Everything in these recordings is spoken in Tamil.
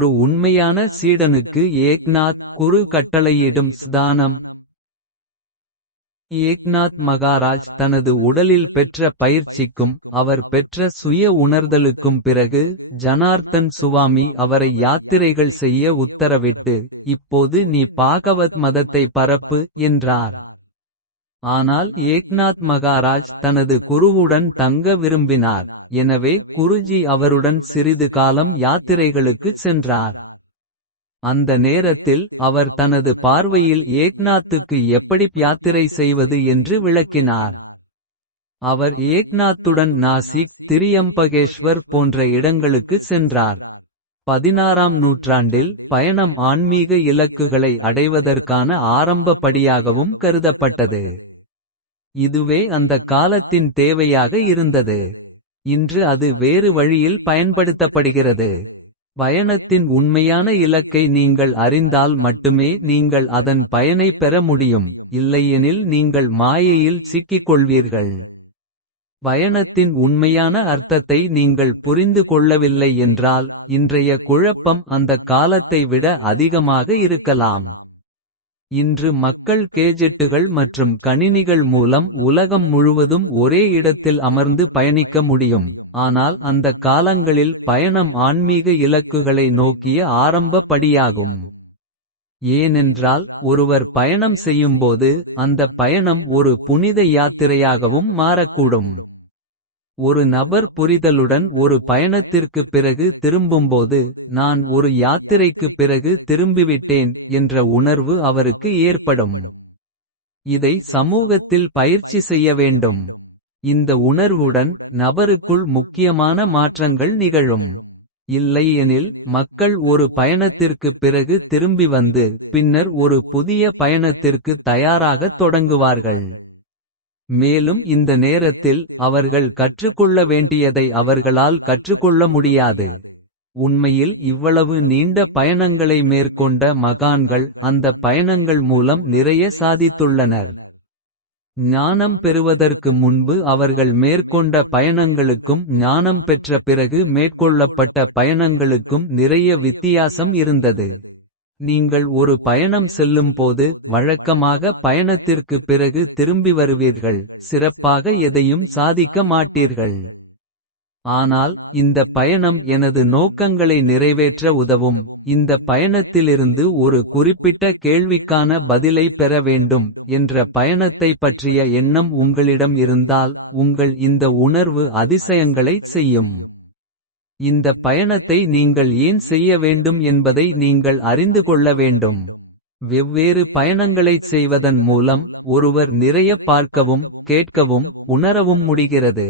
ஒரு உண்மையான சீடனுக்கு ஏக்நாத் குரு கட்டளையிடும் ஸ்தானம். ஏக்நாத் மகாராஜ் தனது உடலில் பெற்ற பயிற்சிக்கும் அவர் பெற்ற சுய உணர்தலுக்கும் பிறகு ஜனார்த்தன் சுவாமி அவரை யாத்திரைகள் செய்ய உத்தரவிட்டு இப்போது நீ பாகவத் மதத்தை பரப்பு என்றார். ஆனால் ஏக்நாத் மகாராஜ் தனது குருவுடன் தங்க விரும்பினார். எனவே குருஜி அவருடன் சிறிது காலம் யாத்திரைகளுக்குச் சென்றார். அந்த நேரத்தில் அவர் தனது பார்வையில் ஏக்நாத்துக்கு எப்படி யாத்திரை செய்வது என்று விளக்கினார். அவர் ஏக்நாத்துடன் நாசிக் திரியம்பகேஸ்வர் போன்ற இடங்களுக்கு சென்றார். பதினாறாம் நூற்றாண்டில் பயணம் ஆன்மீக இலக்குகளை அடைவதற்கான ஆரம்ப படியாகவும் கருதப்பட்டது. இதுவே அந்த காலத்தின் தேவையாக இருந்தது. இன்று அது வேறு வழியில் பயன்படுத்தப்படுகிறது. பயணத்தின் உண்மையான இலக்கை நீங்கள் அறிந்தால் மட்டுமே நீங்கள் அதன் பயனை பெற முடியும். இல்லையெனில் நீங்கள் மாயையில் சிக்கிக் கொள்வீர்கள் பயணத்தின் உண்மையான அர்த்தத்தை நீங்கள் புரிந்து கொள்ளவில்லை என்றால் இன்றைய குழப்பம் அந்த காலத்தை விட அதிகமாக இருக்கலாம். இன்று மக்கள் கேஜெட்டுகள் மற்றும் கணினிகள் மூலம் உலகம் முழுவதும் ஒரே இடத்தில் அமர்ந்து பயணிக்க முடியும். ஆனால் அந்த காலங்களில் பயணம் ஆன்மீக இலக்குகளை நோக்கிய ஆரம்ப படியாகும் ஏனென்றால் ஒருவர் பயணம் செய்யும்போது அந்த பயணம் ஒரு புனித யாத்திரையாகவும் மாறக்கூடும். ஒரு நபர் புரிதலுடன் ஒரு பயணத்திற்குப் பிறகு திரும்பும்போது நான் ஒரு யாத்திரைக்குப் பிறகு திரும்பிவிட்டேன் என்ற உணர்வு அவருக்கு ஏற்படும். இதை சமூகத்தில் பயிற்சி செய்ய வேண்டும். இந்த உணர்வுடன் நபருக்குள் முக்கியமான மாற்றங்கள் நிகழும். இல்லையெனில் மக்கள் ஒரு பயணத்திற்குப் பிறகு திரும்பி வந்து பின்னர் ஒரு புதிய பயணத்திற்கு தயாராகத் தொடங்குவார்கள். மேலும் இந்த நேரத்தில் அவர்கள் கற்றுக்கொள்ள வேண்டியதை அவர்களால் கற்றுக்கொள்ள முடியாது. உண்மையில் இவ்வளவு நீண்ட பயணங்களை மேற்கொண்ட மகான்கள் அந்த பயணங்கள் மூலம் நிறைய சாதித்துள்ளனர். ஞானம் பெறுவதற்கு முன்பு அவர்கள் மேற்கொண்ட பயணங்களுக்கும் ஞானம் பெற்ற பிறகு மேற்கொள்ளப்பட்ட பயணங்களுக்கும் நிறைய வித்தியாசம் இருந்தது. நீங்கள் ஒரு பயணம் செல்லும்போது வழக்கமாக பயணத்திற்கு பிறகு திரும்பி வருவீர்கள். சிறப்பாக எதையும் சாதிக்க மாட்டீர்கள். ஆனால் இந்த பயணம் எனது நோக்கங்களை நிறைவேற்ற உதவும். இந்த பயணத்திலிருந்து ஒரு குறிப்பிட்ட கேள்விக்கான பதிலை பெற வேண்டும் என்ற பயணத்தை பற்றிய எண்ணம் உங்களிடம் இருந்தால் உங்கள் இந்த உணர்வு அதிசயங்களைச் செய்யும். இந்த பயணத்தை நீங்கள் ஏன் செய்ய வேண்டும் என்பதை நீங்கள் அறிந்து கொள்ள வேண்டும். வெவ்வேறு பயணங்களைச் செய்வதன் மூலம் ஒருவர் நிறைய பார்க்கவும் கேட்கவும் உணரவும் முடிகிறது.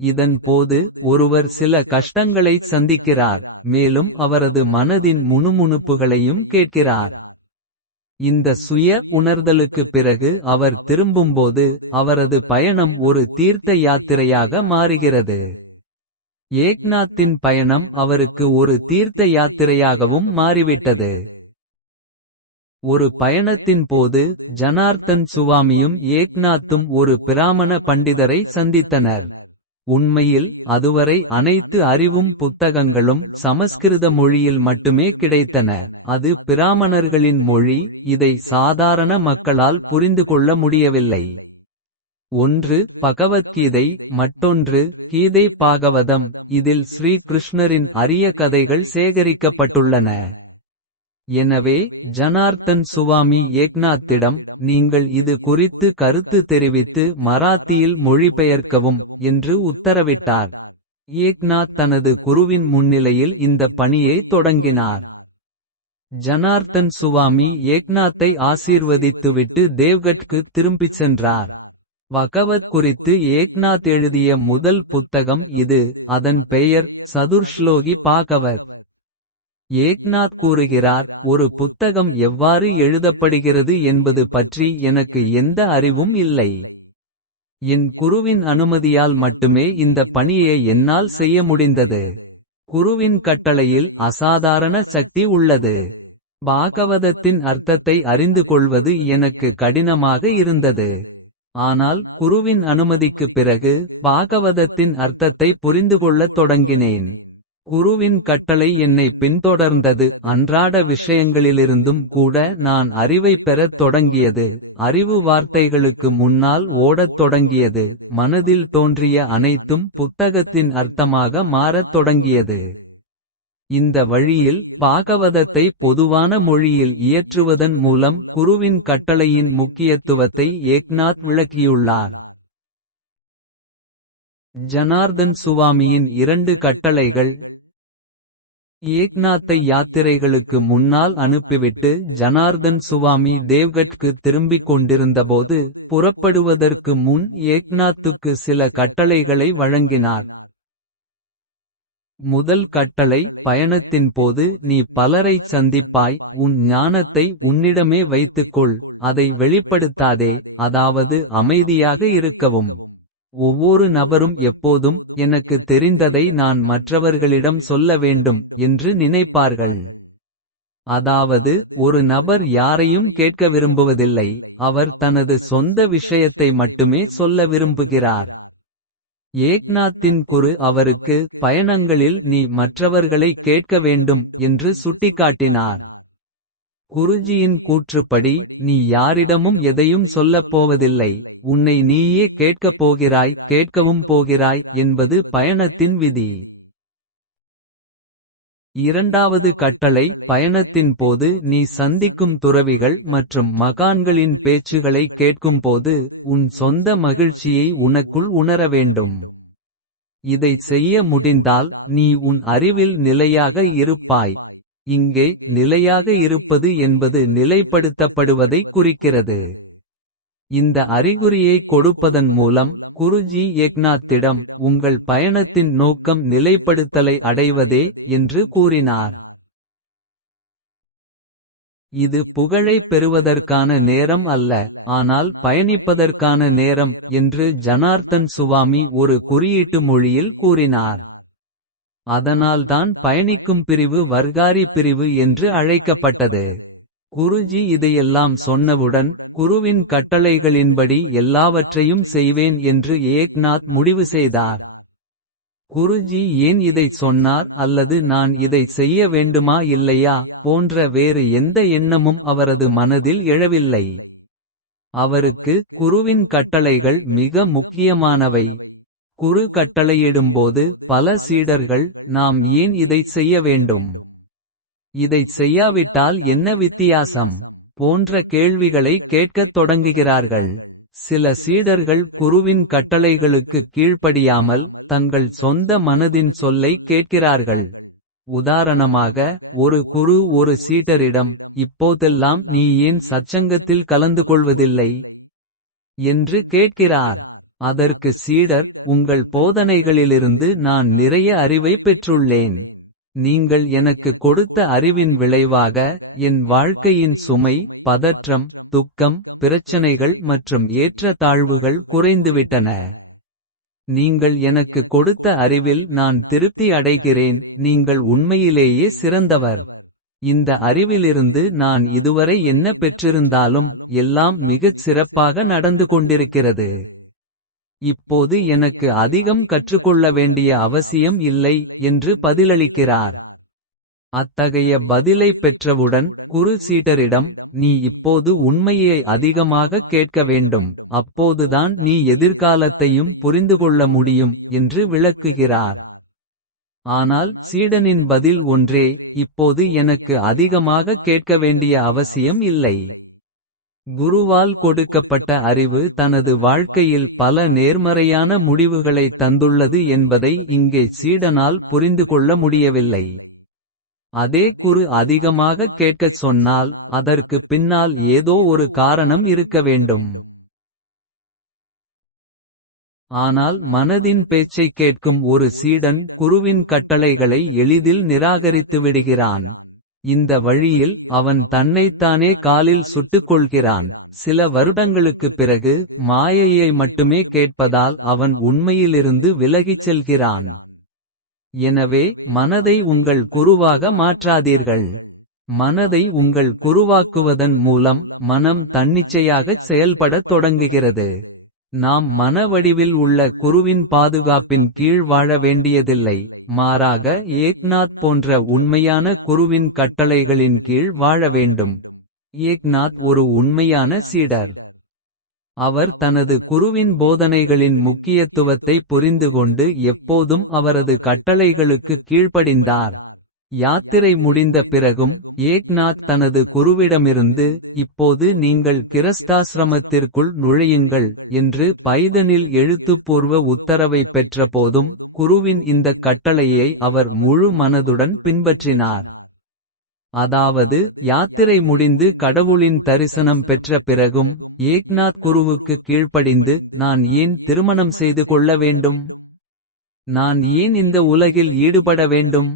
இதன் போது ஒருவர் சில கஷ்டங்களைச் சந்திக்கிறார் மேலும் அவரது மனதின் முணுமுணுப்புகளையும் கேட்கிறார். இந்த சுய உணர்தலுக்குப் பிறகு அவர் திரும்பும்போது அவரது பயணம் ஒரு தீர்த்த யாத்திரையாக மாறுகிறது. ஏக்நாத்தின் பயணம் அவருக்கு ஒரு தீர்த்த யாத்திரையாகவும் மாறிவிட்டது. ஒரு பயணத்தின் போது ஜனார்த்தன் சுவாமியும் ஏக்நாத்தும் ஒரு பிராமண பண்டிதரை சந்தித்தனர். உண்மையில் அதுவரை அனைத்து அறிவும் புத்தகங்களும் சமஸ்கிருத மொழியில் மட்டுமே கிடைத்தன. அது பிராமணர்களின் மொழி இதை சாதாரண மக்களால் புரிந்து கொள்ள முடியவில்லை. ஒன்று பகவத்கீதை மற்றொன்று கீதை பாகவதம். இதில் ஸ்ரீ கிருஷ்ணரின் அரிய கதைகள் சேகரிக்கப்பட்டுள்ளன. எனவே ஜனார்த்தன் சுவாமி ஏக்நாத்திடம் நீங்கள் இது குறித்து கருத்து தெரிவித்து மராத்தியில் மொழிபெயர்க்கவும் என்று உத்தரவிட்டார். ஏக்நாத் தனது குருவின் முன்னிலையில் இந்த பணியை தொடங்கினார். ஜனார்த்தன் சுவாமி ஏக்நாத்தை ஆசீர்வதித்துவிட்டு தேவ்கட்கு திரும்பிச் சென்றார். பகவத் குறித்து ஏக்நாத் எழுதிய முதல் புத்தகம் இது. அதன் பெயர் சதுர்ஷ்லோகி பாகவத். ஏக்நாத் கூறுகிறார் ஒரு புத்தகம் எவ்வாறு எழுதப்படுகிறது என்பது பற்றி எனக்கு எந்த அறிவும் இல்லை. என் குருவின் அனுமதியால் மட்டுமே இந்த பணியை என்னால் செய்ய முடிந்தது. குருவின் கட்டளையில் அசாதாரண சக்தி உள்ளது. பாகவதத்தின் அர்த்தத்தை அறிந்து கொள்வது எனக்கு கடினமாக இருந்தது. ஆனால் குருவின் அனுமதிக்குப் பிறகு பாகவதத்தின் அர்த்தத்தை புரிந்துகொள்ளத் தொடங்கினேன். குருவின் கட்டளை என்னை பின்தொடர்ந்தது. அன்றாட விஷயங்களிலிருந்தும் கூட நான் அறிவைப் பெறத் தொடங்கியது. அறிவு வார்த்தைகளுக்கு முன்னால் ஓடத் தொடங்கியது. மனதில் தோன்றிய அனைத்தும் புத்தகத்தின் அர்த்தமாக மாறத் தொடங்கியது. இந்த வழியில் பாகவதத்தை பொதுவான மொழியில் இயற்றுவதன் மூலம் குருவின் கட்டளையின் முக்கியத்துவத்தை ஏக்நாத் விளக்கியுள்ளார். ஜனார்தன் சுவாமியின் இரண்டு கட்டளைகள் ஏக்நாத்தை யாத்திரைகளுக்கு முன்னால் அனுப்பிவிட்டு ஜனார்தன் சுவாமி தேவ்கட்கு திரும்பிக் கொண்டிருந்தபோது புறப்படுவதற்கு முன் ஏக்நாத்துக்கு சில கட்டளைகளை வழங்கினார். முதல் கட்டளை பயணத்தின் போது நீ பலரைச் சந்திப்பாய் உன் ஞானத்தை உன்னிடமே வைத்துக்கொள் அதை வெளிப்படுத்தாதே அதாவது அமைதியாக இருக்கவும். ஒவ்வொரு நபரும் எப்போதும் எனக்கு தெரிந்ததை நான் மற்றவர்களிடம் சொல்ல வேண்டும் என்று நினைப்பார்கள். அதாவது ஒரு நபர் யாரையும் கேட்க விரும்புவதில்லை அவர் தனது சொந்த விஷயத்தை மட்டுமே சொல்ல விரும்புகிறார். ஏக்நாத்தின் குரு அவருக்கு பயணங்களில் நீ மற்றவர்களை கேட்க வேண்டும் என்று சுட்டிக்காட்டினார். குருஜியின் கூற்றுப்படி நீ யாரிடமும் எதையும் சொல்லப் போவதில்லை. உன்னை நீயே கேட்கப் போகிறாய் கேட்கவும் போகிறாய் என்பது பயணத்தின் விதி. இரண்டாவது கட்டளை பயணத்தின் போது நீ சந்திக்கும் துறவிகள் மற்றும் மகான்களின் பேச்சுகளை கேட்கும்போது உன் சொந்த மகிழ்ச்சியை உனக்குள் உணர வேண்டும். இதைச் செய்ய முடிந்தால் நீ உன் அறிவில் நிலையாக இருப்பாய். இங்கே நிலையாக இருப்பது என்பது நிலைப்படுத்தப்படுவதை குறிக்கிறது. இந்த அறிகுறியை கொடுப்பதன் மூலம் குருஜி ஏக்நாத்திடம் உங்கள் பயணத்தின் நோக்கம் நிலைப்படுத்தலை அடைவதே என்று கூறினார். இது புகழை பெறுவதற்கான நேரம் அல்ல ஆனால் பயணிப்பதற்கான நேரம் என்று ஜனார்த்தன் சுவாமி ஒரு குறியீட்டு மொழியில் கூறினார். அதனால்தான் பயணிக்கும் பிரிவு வர்காரி பிரிவு என்று அழைக்கப்பட்டது. குருஜி இதையெல்லாம் சொன்னவுடன் குருவின் கட்டளைகளின்படி எல்லாவற்றையும் செய்வேன் என்று ஏக்நாத் முடிவு செய்தார். குருஜி ஏன் இதைச் சொன்னார்? அல்லது நான் இதை செய்ய வேண்டுமா? இல்லையா? போன்ற வேறு எந்த எண்ணமும் அவரது மனதில் எழவில்லை. அவருக்கு குருவின் கட்டளைகள் மிக முக்கியமானவை. குரு கட்டளையிடும்போது பல சீடர்கள் நாம் ஏன் இதைச் செய்ய வேண்டும்? இதைச் செய்யாவிட்டால் என்ன வித்தியாசம்? போன்ற கேள்விகளை கேட்கத் தொடங்குகிறார்கள். சில சீடர்கள் குருவின் கட்டளைகளுக்கு கீழ்ப்படியாமல் தங்கள் சொந்த மனதின் சொல்லை கேட்கிறார்கள். உதாரணமாக ஒரு குரு ஒரு சீடரிடம் இப்போதெல்லாம் நீ ஏன் சச்சங்கத்தில் கலந்து கொள்வதில்லை என்று கேட்கிறார். அதற்கு சீடர் உங்கள் போதனைகளிலிருந்து நான் நிறைய அறிவை பெற்றுள்ளேன். நீங்கள் எனக்கு கொடுத்த அறிவின் விளைவாக என் வாழ்க்கையின் சுமை பதற்றம் துக்கம் பிரச்சனைகள் மற்றும் ஏற்ற தாழ்வுகள் குறைந்துவிட்டன. நீங்கள் எனக்கு கொடுத்த அறிவில் நான் திருப்தி அடைகிறேன் நீங்கள் உண்மையிலேயே சிறந்தவர். இந்த அறிவிலிருந்து நான் இதுவரை என்ன பெற்றிருந்தாலும் எல்லாம் மிகச் சிறப்பாக நடந்து கொண்டிருக்கிறது. இப்போது எனக்கு அதிகம் கற்றுக்கொள்ள வேண்டிய அவசியம் இல்லை என்று பதிலளிக்கிறார். அத்தகைய பதிலை பெற்றவுடன் குரு சீடரிடம் நீ இப்போது உண்மையை அதிகமாக கேட்க வேண்டும். அப்போதுதான் நீ எதிர்காலத்தையும் புரிந்துகொள்ள முடியும் என்று விளக்குகிறார். ஆனால் சீடனின் பதில் ஒன்றே இப்போது எனக்கு அதிகமாக கேட்க வேண்டிய அவசியம் இல்லை. குருவால் கொடுக்கப்பட்ட அறிவு தனது வாழ்க்கையில் பல நேர்மறையான முடிவுகளை தந்துள்ளது என்பதை இங்கே சீடனால் புரிந்துகொள்ள முடியவில்லை. அதே குரு அதிகமாக கேட்கச் சொன்னால் அதற்கு பின்னால் ஏதோ ஒரு காரணம் இருக்க வேண்டும். ஆனால் மனதின் பேச்சைக் கேட்கும் ஒரு சீடன் குருவின் கட்டளைகளை எளிதில் நிராகரித்து விடுகிறான். இந்த வழியில் அவன் தன்னைத்தானே காலில் சுட்டுக்கொள்கிறான். சில வருடங்களுக்குப் பிறகு மாயையை மட்டுமே கேட்பதால் அவன் உண்மையிலிருந்து விலகிச் செல்கிறான். எனவே மனதை உங்கள் குருவாக மாற்றாதீர்கள். மனதை உங்கள் குருவாக்குவதன் மூலம் மனம் தன்னிச்சையாகச் செயல்படத் தொடங்குகிறது. நாம் மனவடிவில் உள்ள குருவின் பாதுகாப்பின் கீழ் வாழ வேண்டியதில்லை. மாறாக ஏக்நாத் போன்ற உண்மையான குருவின் கட்டளைகளின் கீழ் வாழ வேண்டும். ஏக்நாத் ஒரு உண்மையான சீடர். அவர் தனது குருவின் போதனைகளின் முக்கியத்துவத்தை புரிந்துகொண்டு எப்போதும் அவரது கட்டளைகளுக்கு கீழ்ப்படிந்தார். யாத்திரை முடிந்த பிறகும் ஏக்நாத் தனது குருவிடமிருந்து இப்போது நீங்கள் கிரஸ்தாசிரமத்திற்குள் நுழையுங்கள் என்று பைதனில் எழுத்துப்பூர்வ உத்தரவைப் பெற்றபோதும் குருவின் இந்தக் கட்டளையை அவர் முழு மனதுடன் பின்பற்றினார். அதாவது யாத்திரை முடிந்து கடவுளின் தரிசனம் பெற்ற பிறகும் ஏக்நாத் குருவுக்கு கீழ்ப்படிந்து நான் ஏன் திருமணம் செய்து கொள்ள வேண்டும். நான் ஏன் இந்த உலகில் ஈடுபட வேண்டும்.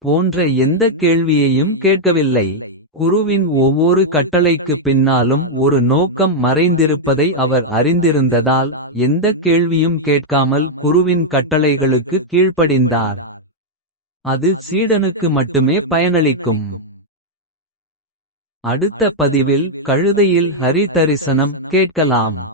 போன்ற எந்தக் கேள்வியையும் கேட்கவில்லை. குருவின் ஒவ்வொரு கட்டளைக்கு பின்னாலும் ஒரு நோக்கம் மறைந்திருப்பதை அவர் அறிந்திருந்ததால். எந்தக் கேள்வியும் கேட்காமல் குருவின் கட்டளைகளுக்கு கீழ்ப்படிந்தார். அது சீடனுக்கு மட்டுமே பயனளிக்கும். அடுத்த பதிவில் கழுதையில் ஹரி தரிசனம் கேட்கலாம்.